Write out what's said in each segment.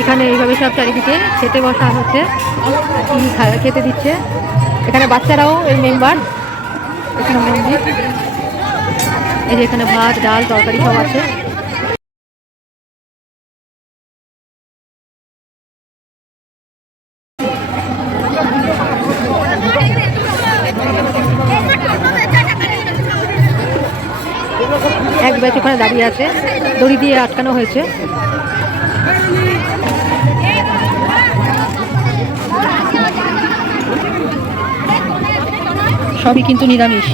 এখানে এইভাবে সব চারিদিকে খেতে বসা হচ্ছে, খেতে দিচ্ছে। এখানে বাচ্চারাও এর মেম্বার। এখানে মন্দির, এই যে এখানে ভাত ডাল তরকারি সব আছে। এক ব্যাচ ওখানে দাঁড়িয়ে আছে, দড়ি দিয়ে আটকানো হয়েছে। সবই কিন্তু নিরামিষ।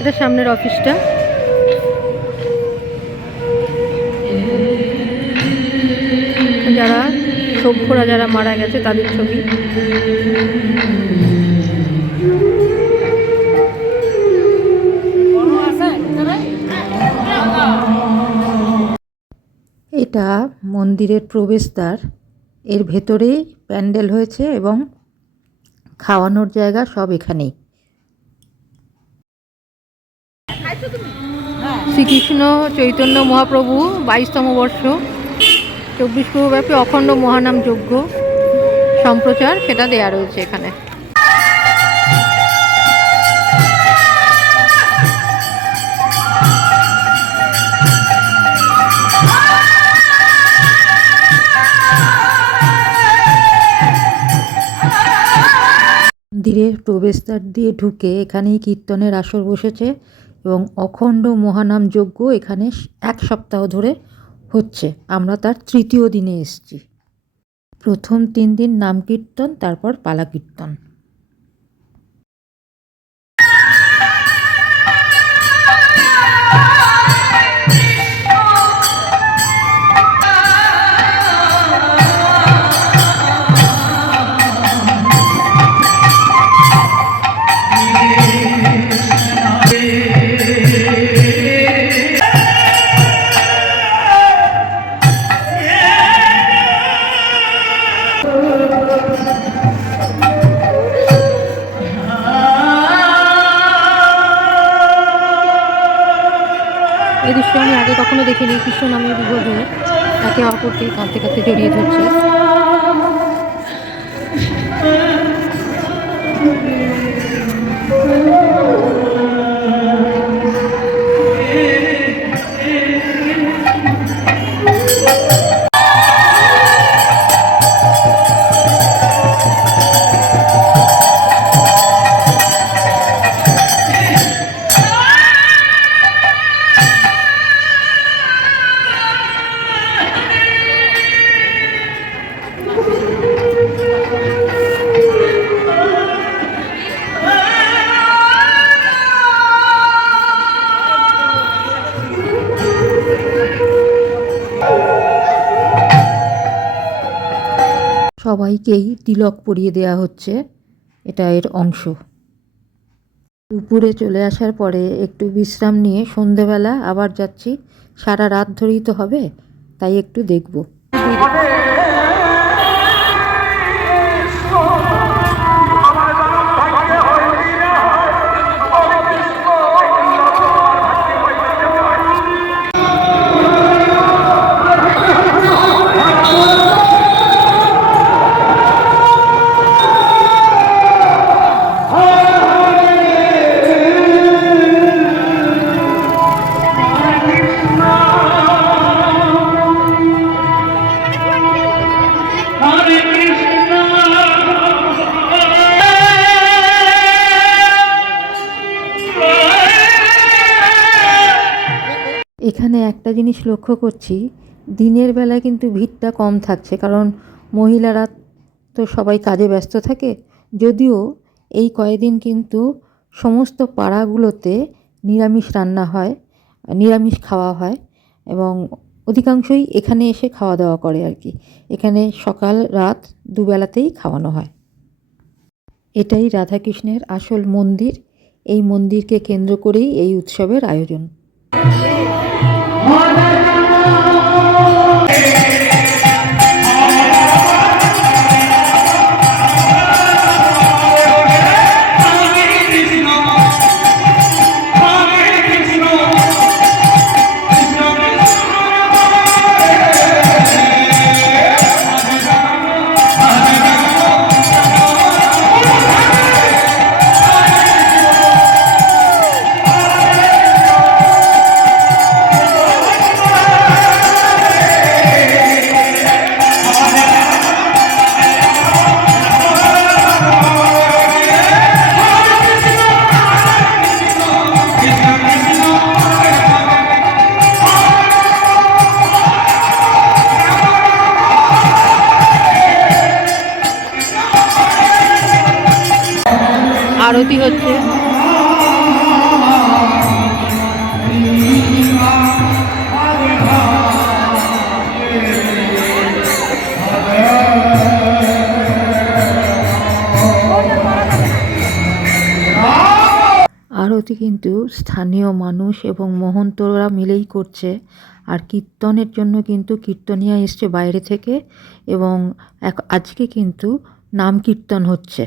এটা সামনের অফিসটা। যারা সভ্যরা যারা মারা গেছে তাদের ছবি। এটা মন্দিরের প্রবেশদ্বার, এর ভেতরেই প্যান্ডেল হয়েছে এবং খাওয়ানোর জায়গা সব এখানেই। শ্রীকৃষ্ণ চৈতন্য মহাপ্রভু 22তম বর্ষ 24 প্রহরব্যাপী অখণ্ড মহানাম যজ্ঞ সম্প্রচার, সেটা দেয়া রয়েছে এখানে। মন্দিরের প্রবেশদ্বার দিয়ে ঢুকে এখানেই কীর্তনের আসর বসেছে এবং অখণ্ড মহানাম যজ্ঞ এখানে 1 সপ্তাহ ধরে হচ্ছে। আমরা তার 3য় দিনে এসেছি। প্রথম 3 দিন নাম কীর্তন, তারপর পালা কীর্তন। এই দৃশ্য আমি আগে কখনো দেখিনি। কৃষ্ণ নামে বিভোর হয়ে একে অপরকে কাঁদতে কাঁদতে জড়িয়ে ধরছে। সবাইকেই তিলক পরিয়ে দেওয়া হচ্ছে, এটা এর অংশ। দুপুরে চলে আসার পরে একটু বিশ্রাম নিয়ে সন্ধেবেলা আবার যাচ্ছি। সারা রাত ধরেই তো হবে, তাই একটু দেখব। এখানে একটা জিনিস লক্ষ্য করছি, দিনের বেলায় কিন্তু ভিড়টা কম থাকছে, কারণ মহিলারা তো সবাই কাজে ব্যস্ত থাকে। যদিও এই কয়েকদিন কিন্তু সমস্ত পাড়াগুলোতে নিরামিষ রান্না হয়, নিরামিষ খাওয়া হয় এবং অধিকাংশই এখানে এসে খাওয়া দাওয়া করে আর কি। এখানে সকাল রাত দুবেলাতেই খাওয়ানো হয়। এটাই রাধাকৃষ্ণের আসল মন্দির। এই মন্দিরকে কেন্দ্র করেই এই উৎসবের আয়োজন। আরতি হচ্ছে। আরতি কিন্তু স্থানীয় মানুষ এবং মহন্তরা মিলেই করছে। আর কীর্তনের জন্য কিন্তু কীর্তনিয়া এসছে বাইরে থেকে, এবং আজকে কিন্তু নাম কীর্তন হচ্ছে।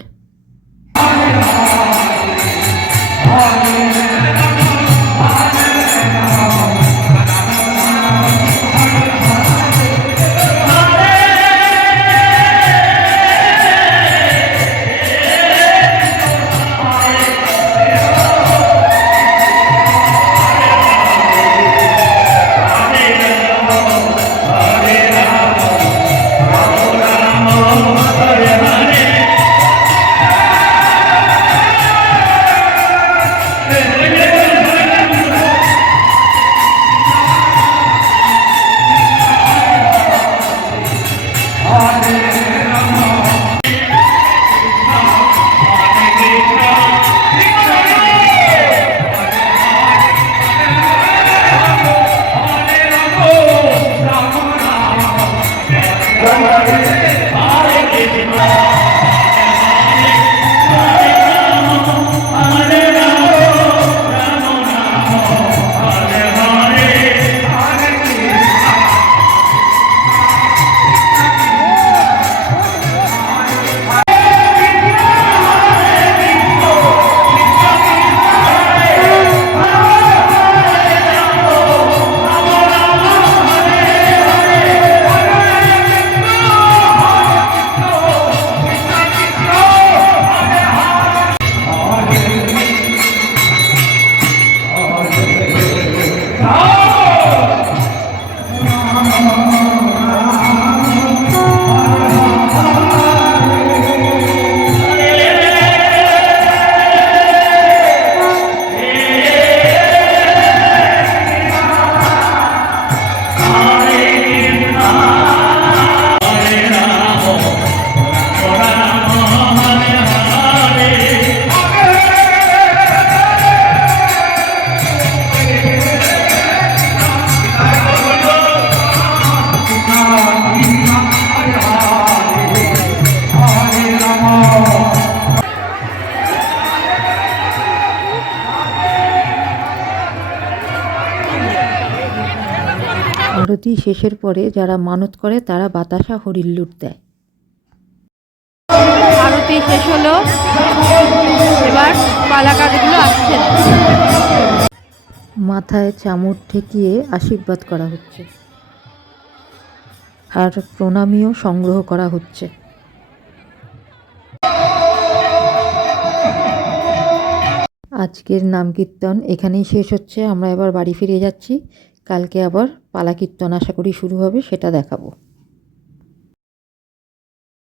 আরতি শেষের পরে যারা মানত করে তারা বাতাসা হরিল্লুট দেয়। আরতি শেষ হলো, এবার পালাকারগুলো আসছে। মাথায় চামর ঠেকিয়ে আশীর্বাদ করা হচ্ছে, আর প্রণামীও সংগ্রহ করা হচ্ছে। আজকের নাম কীর্তন এখানেই শেষ হচ্ছে। আমরা এবার বাড়ি ফিরে যাচ্ছি। কালকে আবার পালা কীর্তন আশা করি শুরু হবে, সেটা দেখাবো।